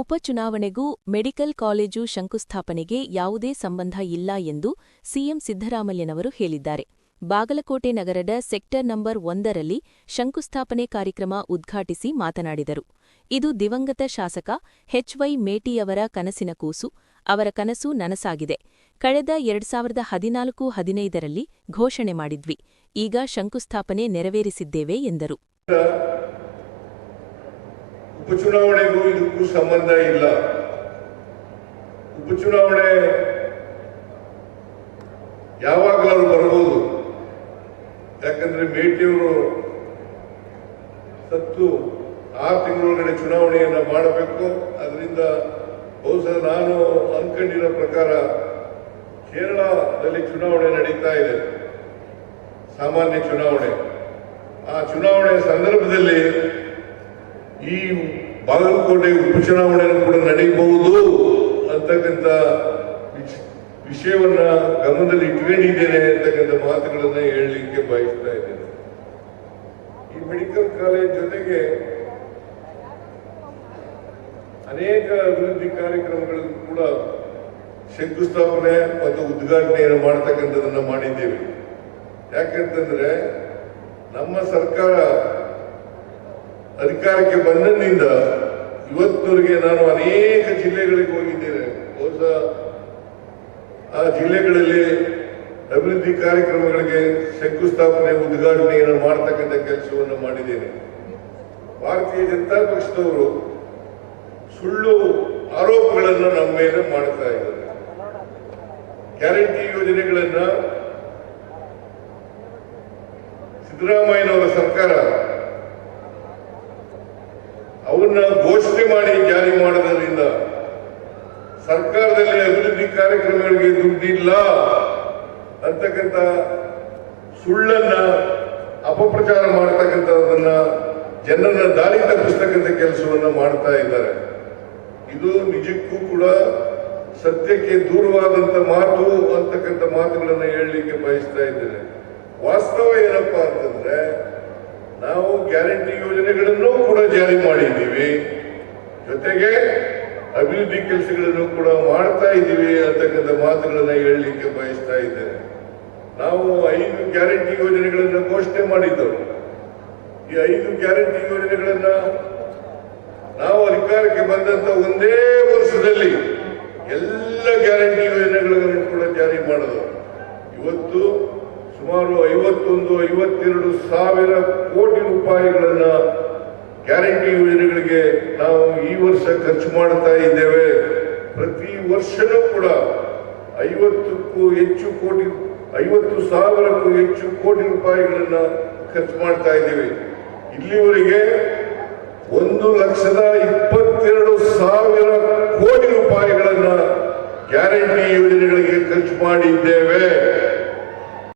ಉಪಚುನಾವಣೆಗೂ medical college ಶಂಕುಸ್ಥಾಪನೆಗೆ ಯಾವುದೇ ಸಂಬಂಧ ಇಲ್ಲ ಎಂದು ಸಿಎಂ ಸಿದ್ದರಾಮಯ್ಯನವರು ಹೇಳಿದ್ದಾರೆ. ಬಾಗಲಕೋಟೆ ನಗರದ ಸೆಕ್ಟರ್ ನಂಬರ್ 1ರಲ್ಲಿ ಶಂಕುಸ್ಥಾಪನೆ ಕಾರ್ಯಕ್ರಮ ಉದ್ಘಾಟಿಸಿ ಮಾತನಾಡಿದರು. ಇದು ದಿವಂಗತ ಶಾಸಕ ಎಚ್.ವೈ. ಮೇಟಿಯವರ ಕನಸಿನ ಕೂಸು. ಅವರ ಕನಸು ನನಸಾಗಿದೆ. ಕಳೆದ 2014-15ರಲ್ಲಿ ಘೋಷಣೆ ಮಾಡಿದ್ವಿ. ಈಗ ಶಂಕುಸ್ಥಾಪನೆ ನೆರವೇರಿಸಿದ್ದೇವೆ ಎಂದರು. ಉಪಚುನಾವಣೆಗೂ ಇದಕ್ಕೂ ಸಂಬಂಧ ಇಲ್ಲ. ಉಪಚುನಾವಣೆ ಯಾವಾಗಲಾದ್ರೂ ಬರಬಹುದು. ಯಾಕಂದ್ರೆ ಮೇಟಿಯವರು ಸತ್ತು 6 ತಿಂಗಳೊಳಗಡೆ ಚುನಾವಣೆಯನ್ನ ಮಾಡಬೇಕು. ಅದರಿಂದ ಬಹುಶಃ ನಾನು ಅನ್ಕೊಂಡಿರೋ ಪ್ರಕಾರ ಕೇರಳದಲ್ಲಿ ಚುನಾವಣೆ ನಡೀತಾ ಇದೆ, ಸಾಮಾನ್ಯ ಚುನಾವಣೆ. ಆ ಚುನಾವಣೆಯ ಸಂದರ್ಭದಲ್ಲಿ ಈ ಬಾಗಲಕೋಟೆ ಉಪಚುನಾವಣೆಯನ್ನು ಕೂಡ ನಡೆಯಬಹುದು ಅಂತಕ್ಕಂಥ ವಿಷಯವನ್ನ ಗಮನದಲ್ಲಿ ಇಟ್ಕೊಂಡಿದ್ದೇನೆ ಅಂತಕ್ಕಂಥ ಮಾತುಗಳನ್ನ ಹೇಳಲಿಕ್ಕೆ ಬಯಸ್ತಾ ಇದ್ದೇನೆ. ಈ ಮೆಡಿಕಲ್ ಕಾಲೇಜ್ ಜೊತೆಗೆ ಅನೇಕ ಅಭಿವೃದ್ಧಿ ಕಾರ್ಯಕ್ರಮಗಳನ್ನು ಕೂಡ ಶಂಕುಸ್ಥಾಪನೆ ಮತ್ತು ಉದ್ಘಾಟನೆಯನ್ನು ಮಾಡತಕ್ಕಂಥದನ್ನ ಮಾಡಿದ್ದೇವೆ. ಯಾಕಂತಂದ್ರೆ ನಮ್ಮ ಸರ್ಕಾರ ಅಧಿಕಾರಕ್ಕೆ ಬಂದಂದಿಂದ ಇವತ್ತಿನವರೆಗೆ ನಾನು ಅನೇಕ ಜಿಲ್ಲೆಗಳಿಗೆ ಹೋಗಿದ್ದೇನೆ. ಬಹುಶಃ ಆ ಜಿಲ್ಲೆಗಳಲ್ಲಿ ಅಭಿವೃದ್ಧಿ ಕಾರ್ಯಕ್ರಮಗಳಿಗೆ ಶಂಕುಸ್ಥಾಪನೆ ಉದ್ಘಾಟನೆಯನ್ನು ಮಾಡತಕ್ಕಂಥ ಕೆಲಸವನ್ನು ಮಾಡಿದ್ದೇನೆ. ಭಾರತೀಯ ಜನತಾ ಪಕ್ಷದವರು ಸುಳ್ಳು ಆರೋಪಗಳನ್ನು ನಮ್ಮ ಮೇಲೆ ಮಾಡ್ತಾ ಇದ್ದಾರೆ. ಗ್ಯಾರಂಟಿ ಯೋಜನೆಗಳನ್ನ ಸಿದ್ದರಾಮಯ್ಯನವರ ಸರ್ಕಾರ ಅವನ್ನ ಘೋಷಣೆ ಮಾಡಿ ಜಾರಿ ಮಾಡೋದ್ರಿಂದ ಸರ್ಕಾರದಲ್ಲಿ ಅಭಿವೃದ್ಧಿ ಕಾರ್ಯಕ್ರಮಗಳಿಗೆ ದುಡ್ಡಿಲ್ಲ ಅಂತಕ್ಕಂಥ ಸುಳ್ಳನ್ನ ಅಪಪ್ರಚಾರ ಮಾಡತಕ್ಕಂಥದನ್ನ ಜನರನ್ನ ದಾರಿ ತಪ್ಪಿಸ್ತಕ್ಕಂಥ ಕೆಲಸವನ್ನ ಮಾಡ್ತಾ ಇದ್ದಾರೆ. ಇದು ನಿಜಕ್ಕೂ ಕೂಡ ಸತ್ಯಕ್ಕೆ ದೂರವಾದಂತ ಮಾತು ಅಂತಕ್ಕಂಥ ಮಾತುಗಳನ್ನ ಹೇಳಲಿಕ್ಕೆ ಬಯಸ್ತಾ ಇದ್ದೇನೆ. ವಾಸ್ತವ ಏನಪ್ಪಾ ಅಂತಂದ್ರೆ ನಾವು ಗ್ಯಾರಂಟಿ ಯೋಜನೆಗಳನ್ನು ಕೂಡ ಜಾರಿ ಮಾಡಿದ್ದೀವಿ, ಜೊತೆಗೆ ಅಭಿವೃದ್ಧಿ ಕೆಲಸಗಳನ್ನು ಕೂಡ ಮಾಡ್ತಾ ಇದ್ದೀವಿ ಅಂತಕ್ಕಂಥ ಮಾತುಗಳನ್ನ ಹೇಳಲಿಕ್ಕೆ ಬಯಸ್ತಾ ಇದ್ದೇನೆ. ನಾವು 5 ಗ್ಯಾರಂಟಿ ಯೋಜನೆಗಳನ್ನ ಘೋಷಣೆ ಮಾಡಿದ್ದೆವು. ಈ 5 ಗ್ಯಾರಂಟಿ ಯೋಜನೆಗಳನ್ನ ನಾವು ಅಧಿಕಾರಕ್ಕೆ ಬಂದಂತ ಒಂದೇ ವರ್ಷದಲ್ಲಿ ಎಲ್ಲ ಗ್ಯಾರಂಟಿ ಯೋಜನೆಗಳನ್ನು ಕೂಡ ಜಾರಿ ಮಾಡೋದು. ಇವತ್ತು ಸುಮಾರು 51-52 ಸಾವಿರ ಕೋಟಿ ರೂಪಾಯಿಗಳನ್ನ ಗ್ಯಾರಂಟಿ ಯೋಜನೆಗಳಿಗೆ ನಾವು ಈ ವರ್ಷ ಖರ್ಚು ಮಾಡ್ತಾ ಇದ್ದೇವೆ. ಪ್ರತಿ ವರ್ಷನೂ ಕೂಡ 50 ಸಾವಿರಕ್ಕೂ ಹೆಚ್ಚು ಕೋಟಿ ರೂಪಾಯಿಗಳನ್ನ ಖರ್ಚು ಮಾಡ್ತಾ ಇದ್ದೇವೆ. ಇಲ್ಲಿವರೆಗೆ 1,22,000 ಕೋಟಿ ರೂಪಾಯಿಗಳನ್ನ ಗ್ಯಾರಂಟಿ ಯೋಜನೆಗಳಿಗೆ ಖರ್ಚು ಮಾಡಿದ್ದೇವೆ.